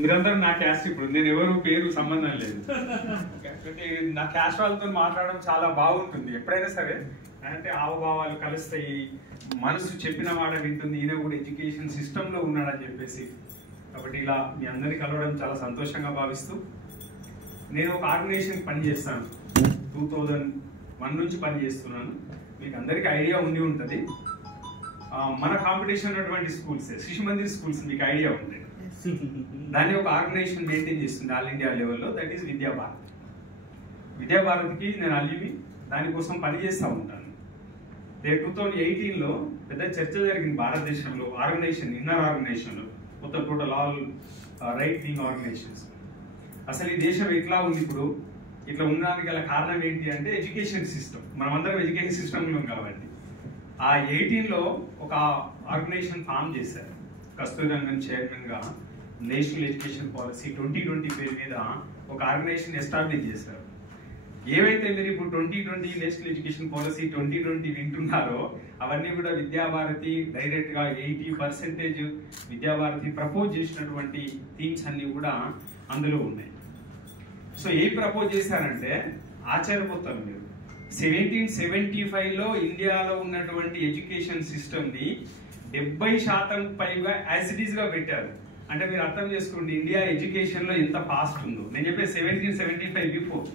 మీరందరూ నా క్యాస్ట్, ఇప్పుడు నేను ఎవరు పేరు సంబంధం లేదు. నా క్యాస్ట్ వాళ్ళతో మాట్లాడడం చాలా బాగుంటుంది ఎప్పుడైనా సరే. అంటే హావభావాలు కలుస్తాయి, మనసు చెప్పిన మాట వింటుంది, ఈయన కూడా ఎడ్యుకేషన్ సిస్టంలో ఉన్నాడని చెప్పేసి. కాబట్టి ఇలా మీ అందరినీ కలవడం చాలా సంతోషంగా భావిస్తూ, నేను ఒక ఆర్గనైజేషన్ పనిచేస్తాను, 2001 నుంచి పనిచేస్తున్నాను. మీకు అందరికీ ఐడియా ఉండి ఉంటుంది. మన కాంపిటీషన్ ఉన్నటువంటి స్కూల్స్, శిశు మందిర్ స్కూల్స్ మీకు ఐడియా ఉంటుంది. దాన్ని ఒక ఆర్గనైజేషన్ మెయింటైన్ చేస్తుంది ఆల్ ఇండియా లెవెల్లో, దట్ ఈస్ విద్యాభారతి. విద్యాభారతికి నేను అల్లిమి, దానికోసం పనిచేస్తూ ఉంటాను. 2018లో పెద్ద చర్చ జరిగింది భారతదేశంలో ఆర్గనైజేషన్, ఇన్నర్ ఆర్గనైజేషన్లో, మొత్తం total all right wing organisations. అసలు ఈ దేశం ఎట్లా ఉంది ఇప్పుడు, ఇట్లా ఉండడానికి గల కారణం ఏంటి అంటే ఎడ్యుకేషన్ సిస్టమ్. మనం అందరం ఎడ్యుకేషన్ సిస్టంలో కాబట్టి ఆ 18లో ఒక ఆర్గనైజేషన్ ఫామ్ చేశారు. కస్తూరి రంగన్ చైర్మన్ గా నేషనల్ ఎడ్యుకేషన్ పాలసీ 2020 పేరు మీద ఒక ఆర్గనైజేషన్ ఎస్టాబ్లిష్ చేశారు. ఏవైతే మీరు ఇప్పుడు 2020 నేషనల్ ఎడ్యుకేషన్ పాలసీ 2020 వింటున్నారో అవన్నీ కూడా విద్యాభారతి డైరెక్ట్ గా 80% విద్యాభారతి ప్రపోజ్ చేసినటువంటి థీమ్స్ అన్ని కూడా అందులో ఉన్నాయి. సో ఏ ప్రపోజ్ చేశారంటే, ఆశ్చర్యపోతారు మీరు, 1775లో ఇండియాలో ఉన్నటువంటి ఎడ్యుకేషన్ సిస్టమ్ ని 70% పైగా యాజ్ ఇట్ ఈస్ గా పెట్టారు. అంటే మీరు అర్థం చేసుకోండి ఇండియా ఎడ్యుకేషన్ లో ఎంత ఫాస్ట్ ఉందో. నేను చెప్పే 1775 బిఫోర్.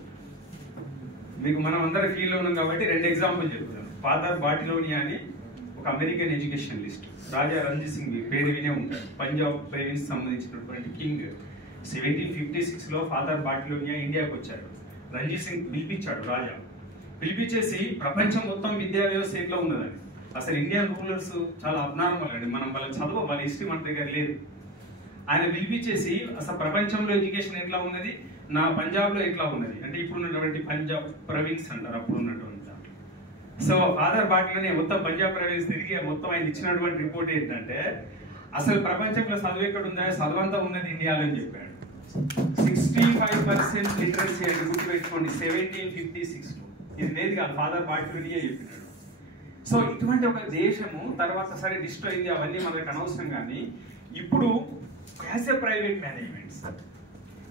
మీకు మనం అందరం ఫీల్ ఉన్నాం కాబట్టి 2 ఎగ్జాంపుల్ చెప్తాను. ఫాదర్ బాటిలోనియా అని ఒక అమెరికన్ ఎడ్యుకేషనలిస్ట్, రాజా రంజిత్ సింగ్ పేరు వినే ఉంటాడు, పంజాబ్ ప్రైన్స్ సంబంధించినటువంటి కింగ్. 1756లో ఫాదర్ బాటిలోనియా ఇండియాకి వచ్చాడు. రంజిత్ సింగ్ పిలిపించాడు రాజా. పిలిపించేసి ప్రపంచం మొత్తం విద్యా వ్యవస్థ ఎట్లా ఉన్నదని, అసలు ఇండియన్ రూలర్స్ చాలా అబ్నార్మల్ అండి, మనం వాళ్ళ చదువు వాళ్ళ హిస్టరీ మన దగ్గర లేదు. ఆయన పిలిపించేసి అసలు ప్రపంచంలో ఎడ్యుకేషన్ ఎట్లా ఉన్నది, నా పంజాబ్ లో ఎట్లా ఉన్నది అంటే, ఇప్పుడు ఉన్నటువంటి పంజాబ్ ప్రొవిన్స్ అంటారు అప్పుడు ఉన్నటువంటి. సో ఫాదర్ బాటిలోనే మొత్తం పంజాబ్ ప్రొవిన్స్ తిరిగి మొత్తం ఆయన ఇచ్చినటువంటి రిపోర్ట్ ఏంటంటే, అసలు ప్రపంచంలో చదువు ఎక్కడ ఉందా, చదువంతా ఉన్నది ఇండియాలో అని చెప్పాడు. 65% లిటరసీ అంటే గుర్తుపెట్టుకోండి, 1756లో. ఇది లేదు కాదు, ఫాదర్ బాటిలోనియే చెప్పినాడు. సో ఇటువంటి ఒక దేశము తర్వాత సరే డిస్ట్రాయ్ అయింది, అవన్నీ మనకు అనవసరం. కానీ ఇప్పుడు యాజ్ ఎ ప్రైవేట్ మేనేజ్మెంట్స్,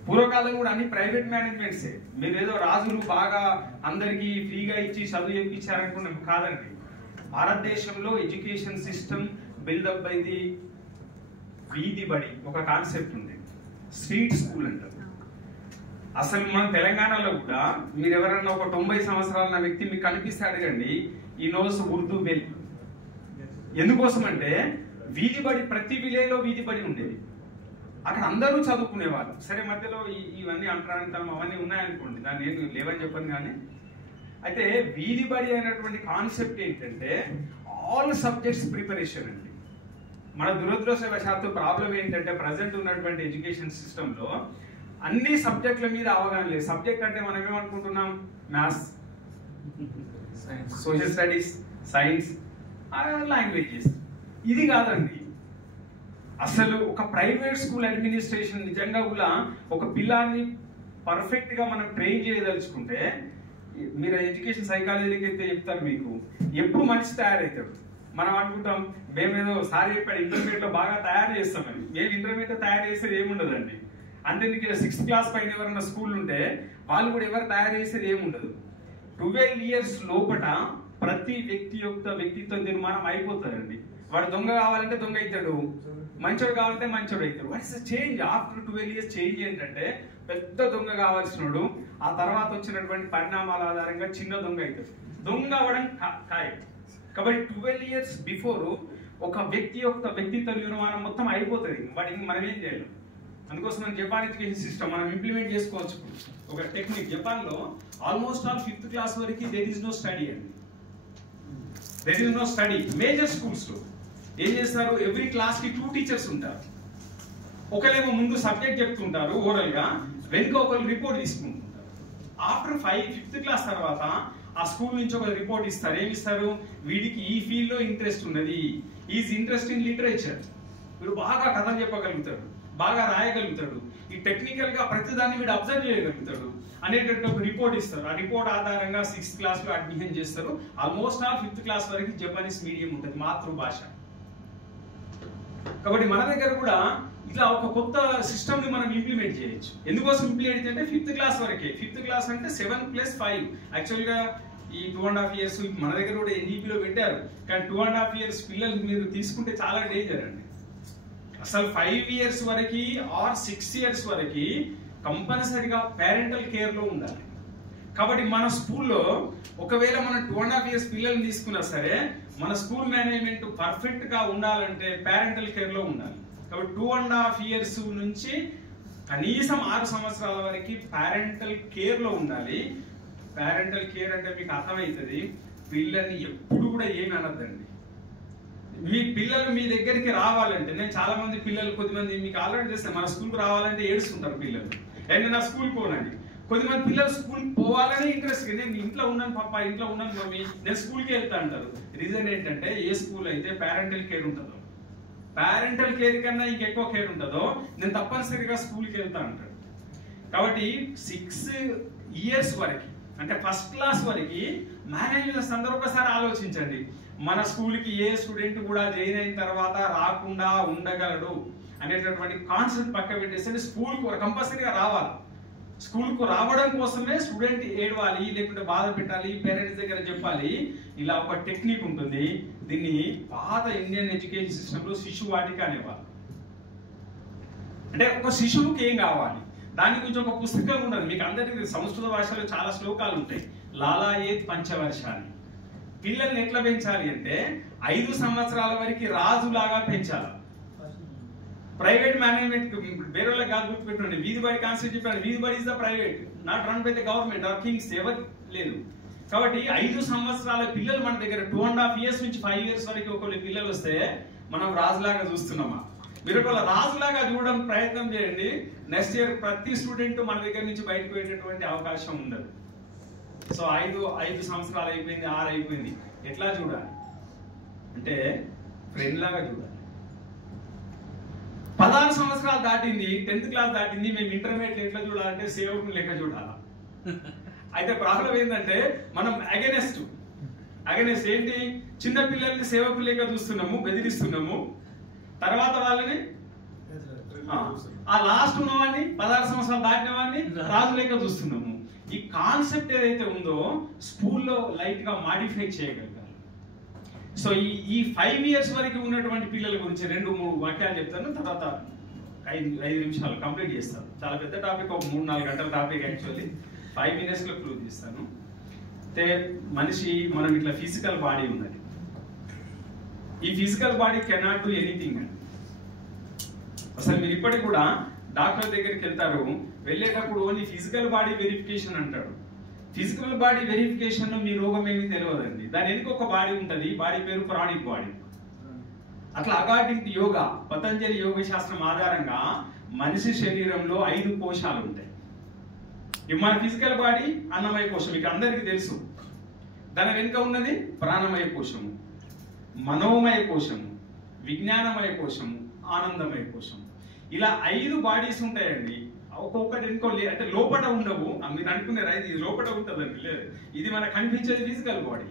పూర్వకాలం కూడా అన్ని ప్రైవేట్ మేనేజ్మెంట్సే. మీరు ఏదో రాజులు బాగా అందరికి ఫ్రీగా ఇచ్చి చదువు చెప్పించారనుకున్నాం, కాదండి. భారతదేశంలో ఎడ్యుకేషన్ సిస్టమ్ బిల్డప్ అయింది వీధి బడి, ఒక కాన్సెప్ట్ ఉంది, స్ట్రీట్ స్కూల్ అంటారు. అసలు మన తెలంగాణలో కూడా మీరు ఎవరన్నా ఒక 90 సంవత్సరాల వ్యక్తి మీకు కనిపిస్తే అడగండి, ఈ నోస్ ఉర్దూ బెల్. ఎందుకోసం అంటే వీధి బడి, ప్రతి విలేజ్లో వీధి బడి ఉండేది, అక్కడ అందరూ చదువుకునేవాళ్ళు. సరే మధ్యలో ఇవన్నీ అంటరానితనం అవన్నీ ఉన్నాయనుకోండి, దాన్ని నేను లేవని చెప్పను. కానీ అయితే వీధి బడి అనేటువంటి కాన్సెప్ట్ ఏంటంటే ఆల్ సబ్జెక్ట్స్ ప్రిపరేషన్ అండి. మన దురదృష్టవశాత్తు ప్రాబ్లం ఏంటంటే ప్రజెంట్ ఉన్నటువంటి ఎడ్యుకేషన్ సిస్టంలో అన్ని సబ్జెక్టుల మీద అవగాహన లేదు. సబ్జెక్ట్ అంటే మనం ఏమనుకుంటున్నాం, maths, social studies, science, languages. ఇది కాదండి. అసలు ఒక ప్రైవేట్ స్కూల్ అడ్మినిస్ట్రేషన్ నిజంగా కూడా ఒక పిల్లాన్ని పర్ఫెక్ట్ గా మనం ట్రైన్ చేయదలుచుకుంటే, మీరు ఎడ్యుకేషన్ సైకాలజీకి అయితే చెప్తారు మీకు, ఎప్పుడు మనిషి తయారవుతాడు. మనం అనుకుంటాం మేమేదో సారీ చెప్పాడు ఇంటర్మీడియట్ లో బాగా తయారు చేస్తామని. మేము ఇంటర్మీడియట్ లో తయారు చేసేది ఏముండదండి. అందుకే 6th క్లాస్ పైన ఎవరైనా స్కూల్ ఉంటే వాళ్ళు కూడా ఎవరు తయారు చేసేది ఏముండదు. 12 years లోపట ప్రతి వ్యక్తి యొక్క వ్యక్తిత్వ నిర్మాణం అయిపోతారండి. వాడు దొంగ కావాలంటే దొంగ అవుతాడు, మంచోడు కావాలంటే మంచోడు అవుతాడు. What's change after 12 years? Change ఏంటంటే పెద్ద దొంగ కావాల్సినోడు ఆ తర్వాత వచ్చినటువంటి పరిణామాల ఆధారంగా చిన్న దొంగ అవుతాడు. దొంగ అవ్వడం ఖాయం. కాబట్టి 12 years బిఫోర్ ఒక వ్యక్తి యొక్క వ్యక్తిత్వ నిర్మాణం మొత్తం అయిపోతుంది. వాటికి మనం ఏం చేయాలి? అందుకోసం మనం జపాన్ ఎడ్యుకేషన్ సిస్టమ్ మనం ఇంప్లిమెంట్ చేసుకోవచ్చు. ఒక టెక్నిక్ జపాన్ లో ఆల్మోస్ట్ ఆల్ 5th క్లాస్ వరకు దేర్ ఇస్ నో స్టడీ అండి. There is no study. Major schools లో ఏం చేస్తారు, ఎవ్రీ క్లాస్ కి 2 teachers ఉంటారు. ఒకరేమో ముందు సబ్జెక్ట్ చెప్తుంటారు ఓరల్ గా, వెనుక ఒకరు రిపోర్ట్ తీసుకుంటుంటారు. ఆఫ్టర్ 5th క్లాస్ తర్వాత ఆ స్కూల్ నుంచి ఒక రిపోర్ట్ ఇస్తారు. ఏమి ఇస్తారు, వీడికి ఈ ఫీల్డ్ లో ఇంట్రెస్ట్ ఉన్నది, ఈజ్ ఇంట్రెస్ట్ ఇన్ లిటరేచర్, వీడు బాగా కథలు చెప్పగలుగుతాడు, బాగా రాయగలుగుతాడు, ఈ టెక్నికల్ గా ప్రతిదాన్ని వీడు అబ్జర్వ్ చేయగలుగుతాడు అనేటువంటి ఒక రిపోర్ట్ ఇస్తారు. ఆ రిపోర్ట్ ఆధారంగా 6th క్లాస్ లో అడ్మిషన్ చేస్తారు. ఆల్మోస్ట్ ఆల్ 5th క్లాస్ వరకు జపనీస్ మీడియం ఉంటుంది, మాతృభాష. కాబట్టి మన దగ్గర కూడా ఇట్లా ఒక కొత్త సిస్టమ్ని మనం ఇంప్లిమెంట్ చేయొచ్చు. ఎందుకోసం ఇంప్లిమెంట్ అంటే 5th క్లాస్ వరకే. 5th క్లాస్ అంటే 7+5. యాక్చువల్గా ఈ 2.5 years మన దగ్గర కూడా ఎన్ఈపీలో పెట్టారు. కానీ 2.5 years పిల్లలు మీరు తీసుకుంటే చాలా డేంజర్ అండి. అసలు 5 years వరకు ఆర్ 6 years వరకు కంపల్సరీగా పేరెంటల్ కేర్లో ఉండాలి. కాబట్టి మన స్కూల్లో ఒకవేళ మనం 2.5 years పిల్లల్ని తీసుకున్నా సరే మన స్కూల్ మేనేజ్మెంట్ పర్ఫెక్ట్గా ఉండాలంటే పేరెంటల్ కేర్లో ఉండాలి. కాబట్టి 2.5 years నుంచి కనీసం 6 సంవత్సరాల వరకు పేరెంటల్ కేర్లో ఉండాలి. పేరెంటల్ కేర్ అంటే మీకు అర్థమవుతుంది, పిల్లల్ని ఎప్పుడు కూడా ఏమి అనద్దండి. మీ పిల్లలు మీ దగ్గరికి రావాలంటే, నేను చాలా మంది పిల్లలు కొద్దిమంది మీకు ఆల్రెడీ చేస్తాను, మన స్కూల్కి రావాలంటే ఏడుస్తుంటారు పిల్లలు, నేను నా స్కూల్కి పోనండి. కొద్దిమంది పిల్లలు స్కూల్కి పోవాలనే ఇంట్రెస్ట్, నేను ఇంట్లో ఉన్నాను పాప, ఇంట్లో ఉన్నాను మమ్మీ, నేను స్కూల్కి వెళ్తా అంటారు. రీజన్ ఏంటంటే ఏ స్కూల్ అయితే పేరెంటల్ కేర్ ఉంటుందో, పేరెంటల్ కేర్ కన్నా ఇంకెక్కువ కేర్ ఉంటుందో నేను తప్పనిసరిగా స్కూల్కి వెళ్తా అంటాడు. కాబట్టి 6 years వరకు అంటే 1st క్లాస్ వరకు మేనేజ్మెంట్ అందరూ ఒకసారి ఆలోచించండి, మన స్కూల్కి ఏ స్టూడెంట్ కూడా జాయిన్ అయిన తర్వాత రాకుండా ఉండగలడు అనేటటువంటి కాన్సెప్ట్ పక్క పెట్టేస్తే స్కూల్కి కంపల్సరీగా రావాలి. స్కూల్కు రావడం కోసమే స్టూడెంట్ ఏడవాలి, లేకుంటే బాధ పెట్టాలి, పేరెంట్స్ దగ్గర చెప్పాలి. ఇలా ఒక టెక్నిక్ ఉంటుంది. దీన్ని పాత ఇండియన్ ఎడ్యుకేషన్ సిస్టంలో శిశువాటిక అనేవారు. అంటే ఒక శిశువుకి ఏం కావాలి దాని గురించి ఒక పుస్తకం ఉండదు. మీకు అందరికీ సంస్కృత భాషలో చాలా శ్లోకాలు ఉంటాయి. లాలాయేత్ పంచవర్షాన్ని. పిల్లల్ని ఎట్లా పెంచాలి అంటే 5 సంవత్సరాల వరకు రాజులాగా పెంచాలి. ప్రైవేట్ మేనేజ్మెంట్ వేరే కాదు గుర్తుపెట్టుకోండి. వీధి బడి కాన్సెప్ట్ చెప్పాను. వీధి బడి is the private, not run by the government are Kings, ఎవరు లేదు. కాబట్టి 5 సంవత్సరాల పిల్లలు మన దగ్గర 2.5 years నుంచి 5 years వరకు ఒకళ్ళు పిల్లలు వస్తే మనం రాజులాగా చూస్తున్నామా? మీరు ఒకవేళ రాజులాగా చూడడం ప్రయత్నం చేయండి, నెక్స్ట్ ఇయర్ ప్రతి స్టూడెంట్ మన దగ్గర నుంచి బయటకు వెళ్ళేటువంటి అవకాశం ఉండదు. సో 5 సంవత్సరాలు అయిపోయింది, 6 అయిపోయింది, ఎట్లా చూడాలి అంటే ఫ్రెండ్ లాగా చూడాలి. 16 సంవత్సరాలు దాటింది, 10th క్లాస్ దాటింది, మేము ఇంటర్మీడియట్ ఎట్లా చూడాలంటే సేవకుని లెక్క చూడాలా. అయితే ప్రాబ్లం ఏంటంటే మనం అగెనెస్ట్ ఏంటి, చిన్న పిల్లల్ని సేవకులు లెక్క చూస్తున్నాము, బెదిరిస్తున్నాము. తర్వాత వాళ్ళని ఆ లాస్ట్ ఉన్నవాడిని 16 సంవత్సరాలు దాటిన వాడిని రాజు లెక్క చూస్తున్నాము. ఈ కాన్సెప్ట్ ఏదైతే ఉందో స్కూల్లో లైట్ గా మాడిఫై చేయగలగాలి. సో ఈ 5 years వరకు ఉన్నటువంటి పిల్లల గురించి 2-3 వాక్యాలు చెప్తాను, తర్వాత 5 నిమిషాలు కంప్లీట్ చేస్తాను. చాలా పెద్ద టాపిక్, ఒక 3-4 గంటల టాపిక్. యాక్చువల్లీ 5 minutes లో క్లూజ్ చేస్తాను. అయితే మనిషి మనం ఇట్లా ఫిజికల్ బాడీ ఉన్నది. ఈ physical body cannot do anything అండి. అసలు మీరు ఇప్పటికి కూడా డాక్టర్ దగ్గరికి వెళ్తారు, వెళ్ళేటప్పుడు ఓన్లీ ఫిజికల్ బాడీ వెరిఫికేషన్ అంటాడు. ఫిజికల్ బాడీ వెరిఫికేషన్ మీ రోగం ఏమీ తెలియదండి. దాని వెనుక ఒక బాడీ ఉంటుంది, బాడీ పేరు ప్రాణిక్ బాడీ. అట్లా అకార్డింగ్ టు యోగా, పతంజలి యోగ శాస్త్రం ఆధారంగా మనిషి శరీరంలో 5 కోశాలు ఉంటాయి. మన ఫిజికల్ బాడీ అన్నమయ కోశం, మీకు అందరికీ తెలుసు. దాని వెనుక ఉన్నది ప్రాణమయ కోశము, మనోమయ కోశము, విజ్ఞానమయ కోశము, ఆనందమయ కోశము. ఇలా 5 బాడీస్ ఉంటాయండి. ఒక్కొక్కటి ఇంకో అంటే లోపల ఉండవు. మీరు అనుకునే ఇది లోపల ఉంటుందండి, లేదు. ఇది మనకు కనిపించేది ఫిజికల్ బాడీ.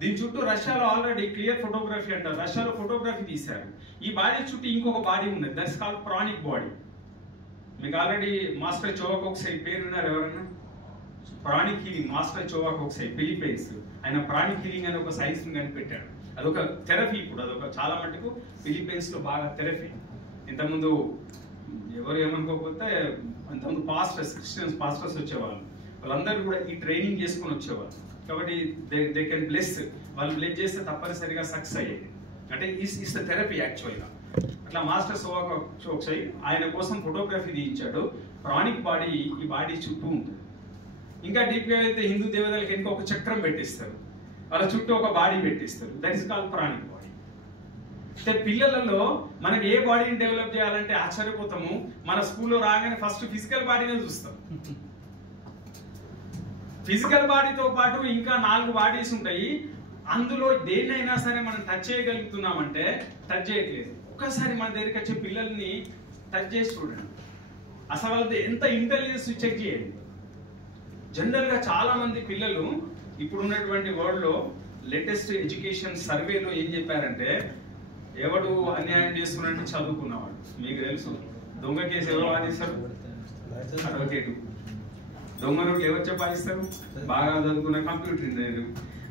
దీని చుట్టూ రష్యాలో ఆల్రెడీ క్లియర్ ఫోటోగ్రఫీ అంటారు, రష్యాలో ఫోటోగ్రఫీ తీశారు. ఈ బాడీ చుట్టూ ఇంకొక బాడీ ఉన్నది, దట్స్ కాల్డ్ ప్రాణిక్ బాడీ. మీకు ఆల్రెడీ మాస్టర్ చోవాకోక్సై పేరు విన్నారు ఎవరైనా? Pranic healing master Choa Kok Sui, Philippines. ఆయన ప్రాణిక్ హీలింగ్ అని ఒక సైన్స్ కనిపెట్టాడు. అదొక థెరపీ. ఇప్పుడు అదొక చాలా మటుకు ఫిలిపైన్స్ లో బాగా థెరపీ. ఇంతకుముందు ఎవరు ఏమనుకోకపోతే అంతకుముందు పాస్టర్స్, క్రిస్టియన్స్ పాస్టర్స్ వచ్చేవాళ్ళు, వాళ్ళందరూ కూడా ఈ ట్రైనింగ్ చేసుకుని వచ్చేవాళ్ళు. కాబట్టి దే కెన్ బ్లెస్, వాళ్ళు బ్లెస్ చేస్తే తప్పనిసరిగా సక్సెస్ అయ్యేది. అంటే ఇస్ ద థెరపీ యాక్చువల్గా. అట్లా మాస్టర్ చోవాకోక్సై ఆయన కోసం ఫోటోగ్రఫీ తీయించాడు. ప్రాణిక్ బాడీ ఈ బాడీ చుట్టూ ఉంటుంది. ఇంకా డీప్గా వెళ్తే హిందూ దేవతలకి ఇంకొక చక్రం పెట్టిస్తారు, వాళ్ళ చుట్టూ ఒక బాడీ పెట్టిస్తారు, that is called pranic body. అంటే పిల్లలలో మనకి ఏ బాడీని డెవలప్ చేయాలంటే ఆశ్చర్యపోతాము. మన స్కూల్లో రాగానే ఫస్ట్ ఫిజికల్ బాడీనే చూస్తాం. ఫిజికల్ బాడీతో పాటు ఇంకా 4 బాడీస్ ఉంటాయి. అందులో దేన్నైనా సరే మనం టచ్ చేయగలుగుతున్నామంటే టచ్ చేయట్లేదు. ఒక్కసారి మన దగ్గరికి వచ్చే పిల్లల్ని టచ్ చేసి చూడండి, అసలు వాళ్ళది ఎంత ఇంటెలిజెన్స్ చెక్ చేయండి. జనరల్గా చాలా మంది పిల్లలు ఇప్పుడు ఉన్నటువంటి వరల్డ్ లో లేటెస్ట్ ఎడ్యుకేషన్ సర్వేలో ఏం చెప్పారంటే ఎవడు అన్యాయం చేస్తున్నాడంటే చదువుకున్నవాడు. మీకు తెలుసు దొంగ కేసు ఎవరు వాదిస్తారు? అడ్వకేటు. దొంగ నోట్లు ఎవరు చెప్పాలిస్తారు? బాగా చదువుకున్న కంప్యూటర్ ఇంజనీర్.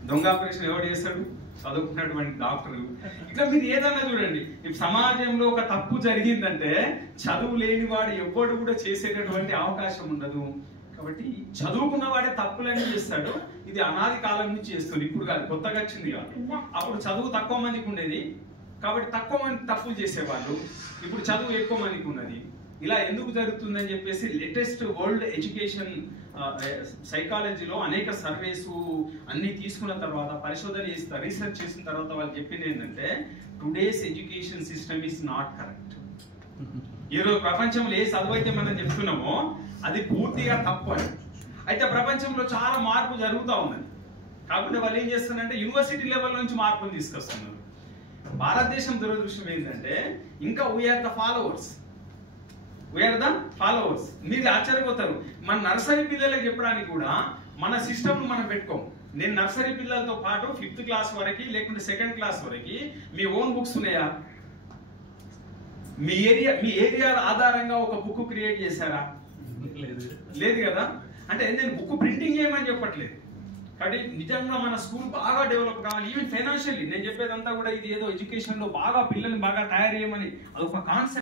దొంగ ఆపరేషన్ ఎవరు చేస్తాడు? చదువుకున్నటువంటి డాక్టర్లు. ఇట్లా మీరు ఏదన్నా చూడండి, ఇప్పుడు సమాజంలో ఒక తప్పు జరిగిందంటే చదువు లేని వాడు ఎవ్వడు కూడా చేసేటటువంటి అవకాశం ఉండదు. కాబట్టి చదువుకున్న వాడే తప్పులన్నీ చేస్తాడు. ఇది అనాది కాలం నుంచి చేస్తుంది, ఇప్పుడు కాదు, కొత్తగా వచ్చింది కాదు. అప్పుడు చదువు తక్కువ మందికి ఉండేది కాబట్టి తక్కువ మంది తప్పులు చేసేవాళ్ళు. ఇప్పుడు చదువు ఎక్కువ మందికి ఉన్నది. ఇలా ఎందుకు జరుగుతుందని చెప్పేసి లేటెస్ట్ వరల్డ్ ఎడ్యుకేషన్ సైకాలజీలో అనేక సర్వేస్ అన్ని తీసుకున్న తర్వాత పరిశోధన చేస్తారు, రీసెర్చ్ చేసిన తర్వాత వాళ్ళు చెప్పింది ఏంటంటే today's education system is not correct. ఈరోజు ప్రపంచంలో ఏ చదువు అయితే మనం చెప్తున్నామో అది పూర్తిగా తప్పు అని. అయితే ప్రపంచంలో చాలా మార్పు జరుగుతూ ఉన్నది. కాకపోతే వాళ్ళు ఏం చేస్తున్నారంటే యూనివర్సిటీ లెవెల్ నుంచి మార్పులు తీసుకొస్తున్నారు. భారతదేశం దురదృష్టం ఏంటంటే ఇంకా వీఆర్ ద ఫాలోవర్స్. మీరు ఆశ్చర్యపోతారు, మన నర్సరీ పిల్లలకు చెప్పడానికి కూడా మన సిస్టమ్ మనం పెట్టుకోం. నేను నర్సరీ పిల్లలతో పాటు 5th క్లాస్ వరకు లేకుంటే 2nd క్లాస్ వరకు మీ ఓన్ బుక్స్ ఉన్నాయా? మీ ఏరియా ఆధారంగా ఒక బుక్ క్రియేట్ చేశారా? లేదు కదా. అంటే నేను బుక్ ప్రింటింగ్ చేయమని చెప్పట్లేదు. కాబట్టి నిజంగా మన స్కూల్ బాగా డెవలప్ కావాలి. ఈవెన్ ఫైనాన్షియల్లీ నేను చెప్పేదంతా కూడా ఇది ఏదో ఎడ్యుకేషన్ లో బాగా పిల్లల్ని బాగా తయారు చేయమని అదొక కాన్సెప్ట్.